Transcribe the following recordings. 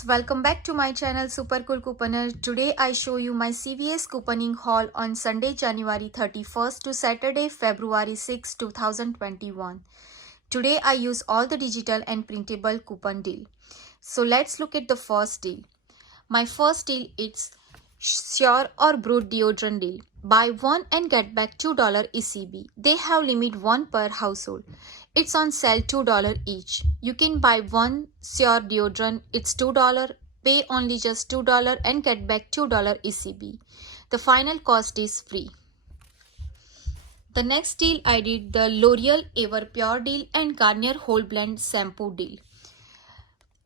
friends, welcome back to my channel Super Cool Couponer. Today I show you my CVS couponing haul on Sunday January 31st to Saturday February 6, 2021. Today I use all the digital and printable coupon deal. So let's look at the first deal. My first deal is Sure or Brute deodorant deal. Buy one and get back $2 ECB. They have limit 1 per household. It's on sale $2 each. You can buy one Sure deodorant, it's $2. Pay only just $2 and get back $2 ECB. The final cost is free. The next deal I did the L'Oreal Ever Pure deal and Garnier Whole Blend shampoo deal.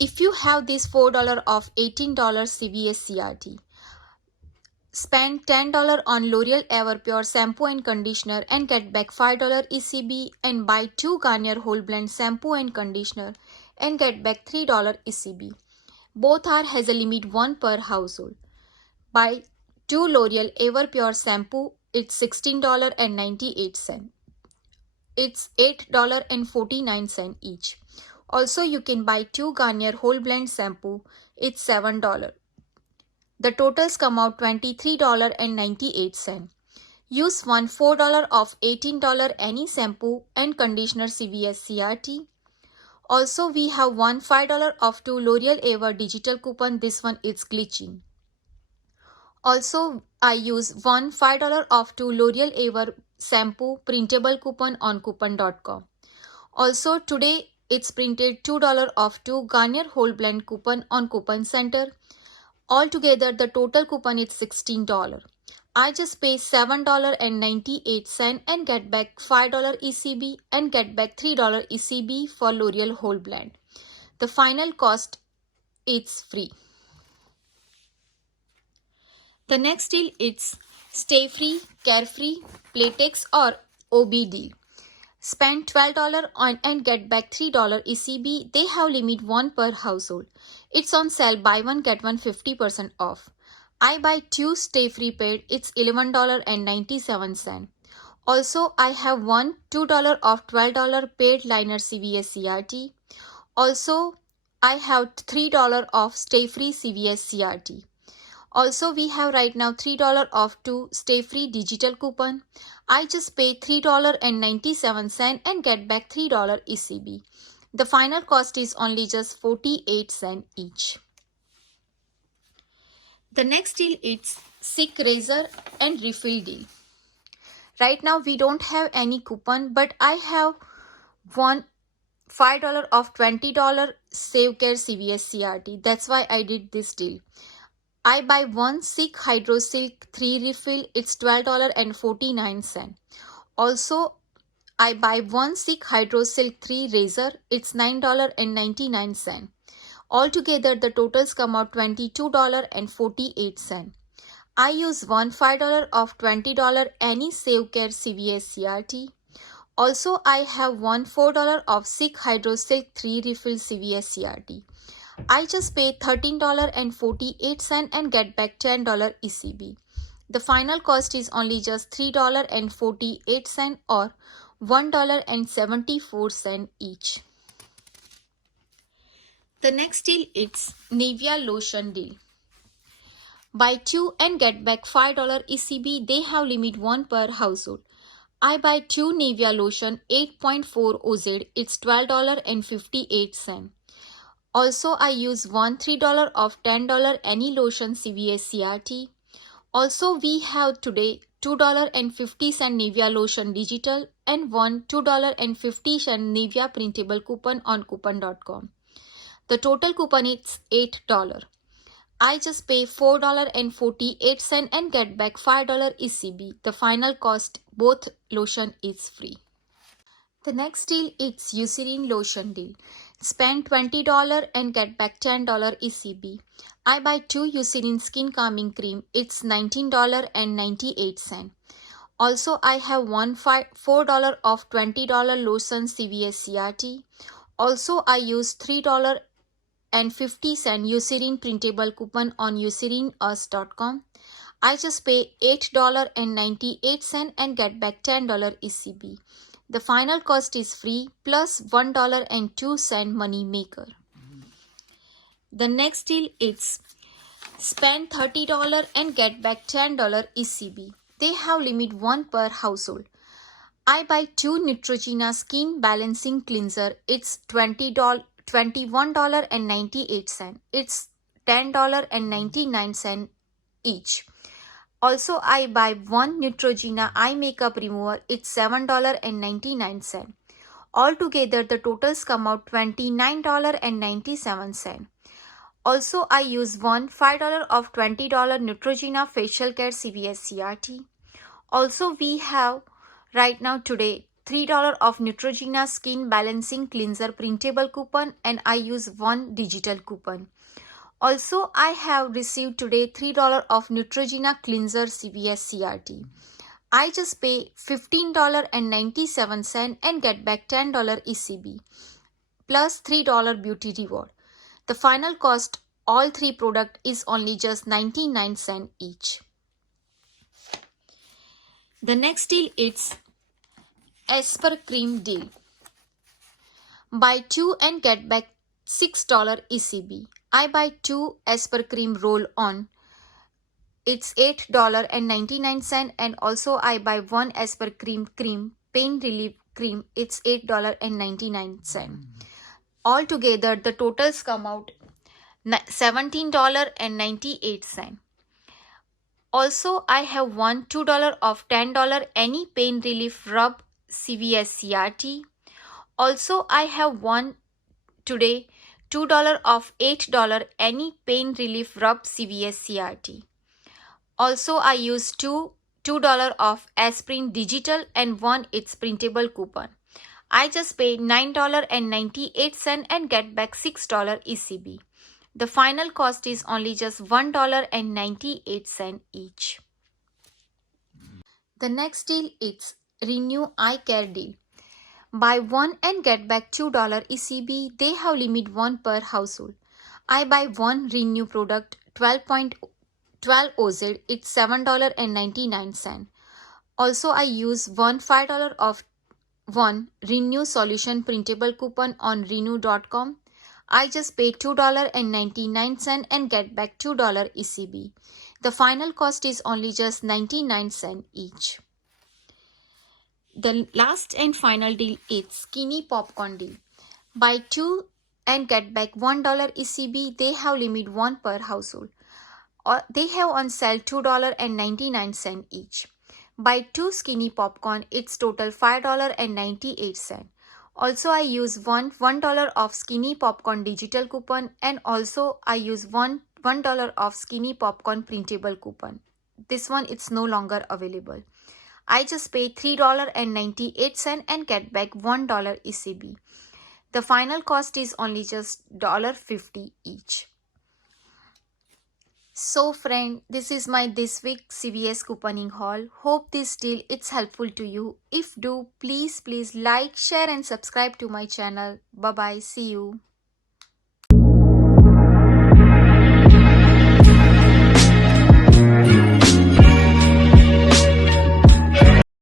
If you have this $4 off $18 CVS CRT. Spend $10 on L'Oreal Everpure shampoo and conditioner and get back $5 ECB, and buy 2 Garnier Whole Blend shampoo and conditioner and get back $3 ECB. Both has a limit 1 per household. Buy 2 L'Oreal Everpure shampoo, it's $16.98. It's $8.49 each. Also, you can buy 2 Garnier Whole Blend shampoo, it's $7. The totals come out $23.98. Use one $4 off $18 any shampoo and conditioner CVS CRT. Also, we have one $5 off 2 L'Oreal Ever digital coupon. This one is glitching. Also, I use one $5 off 2 L'Oreal Ever shampoo printable coupon on coupon.com. Also, today it's printed $2 off 2 Garnier Whole Blend coupon on Coupon Center. Altogether, the total coupon is $16. I just pay $7.98 and get back $5 ECB and get back $3 ECB for L'Oreal Whole Blend. The final cost is free. The next deal is Stay Free, Carefree, Playtex or OB deal. Spend $12 on and get back $3 ECB. They have limit 1 per household. It's on sale, buy one get one 50% off. I buy 2 Stay Free paid, it's $11.97. Also, I have one $2 off $12 paid liner CVS CRT. Also, I have $3 off Stay Free CVS CRT. Also, we have right now $3 off 2 Stay Free digital coupon. I just pay $3.97 and get back $3 ECB. The final cost is only just 48 cents each. The next deal is Sick Razor and Refill deal. Right now we don't have any coupon, but I have one $5 off $20 Save Care CVS CRT. That's why I did this deal. I buy one Sick Hydro Silk 3 refill, it's $12.49. Also, I buy one Sick Hydro Silk 3 razor, it's $9.99. Altogether, the totals come out $22.48. I use one $5 off $20 any Save Care CVS CRT. Also, I have one $4 off Sick Hydro Silk 3 refill CVS CRT. I just pay $13.48 and get back $10 ECB. The final cost is only just $3.48 or $1.74 each. The next deal is Nivea lotion deal. Buy 2 and get back $5 ECB. They have limit 1 per household. I buy 2 Nivea lotion 8.4 OZ. It's $12.58. Also, I use one $3 off $10 any lotion CVS CRT. Also, we have today $2.50 Nivea lotion digital and one $2.50 Nivea printable coupon on coupon.com. The total coupon is $8. I just pay $4.48 and get back $5 ECB. The final cost, both lotion is free. The next deal is Eucerin lotion deal. Spend $20 and get back $10 ECB. I buy 2 Eucerin skin calming cream. It's $19.98. Also, I have one $4 off $20 lotion CVS CRT. Also, I use $3.50 Eucerin printable coupon on eucerinus.com. I just pay $8.98 and get back $10 ECB. The final cost is free plus $1.02 money maker. The next deal is spend $30 and get back $10 ECB. They have limit 1 per household. I buy 2 Neutrogena Skin Balancing Cleanser. It's $21.98. It's $10.99 each. Also, I buy 1 Neutrogena Eye Makeup Remover. It's $7.99. Altogether, the totals come out $29.97. Also, I use $5 of $20 Neutrogena Facial Care CVS CRT. Also, we have right now today $3 of Neutrogena Skin Balancing Cleanser printable coupon, and I use 1 digital coupon. Also, I have received today $3 of Neutrogena Cleanser CVS CRT. I just pay $15.97 and get back $10 ECB plus $3 beauty reward. The final cost all 3 products is only just 99 cents each. The next deal is Esper Cream deal. Buy 2 and get back $6 ECB. I buy 2 Esper Cream roll on. It's $8.99, and also I buy 1 Esper Cream pain relief cream. It's $8.99. Altogether, the totals come out $17.98. Also, I have $2 of $10 any pain relief rub CVS CRT. Also, I have today $2 of $8 any pain relief rub CVS CRT. Also, I use $2 of aspirin digital and 1 its printable coupon. I just pay $9.98 and get back $6 ECB. The final cost is only just $1.98 each. The next deal is Renew Eye Care deal. Buy 1 and get back $2 ECB. They have limit 1 per household. I buy 1 Renew product 12 OZ. It's $7.99. Also, I use $5 of 1 Renew Solution printable coupon on renew.com. I just pay $2.99 and get back $2 ECB. The final cost is only just 99 cents each. The last and final deal is Skinny Popcorn deal. Buy 2 and get back $1 ECB. They have limit 1 per household. They have on sale $2.99 each. Buy 2 Skinny Popcorn. It's total $5.98. Also, I use $1 of Skinny Popcorn digital coupon, and also I use $1 of Skinny Popcorn printable coupon. This one it's no longer available. I just pay $3.98 and get back $1 ECB. The final cost is only just $1.50 each. So friend, this is my this week CVS couponing haul. Hope this deal it's helpful to you. If do, please like, share and subscribe to my channel. Bye bye. See you.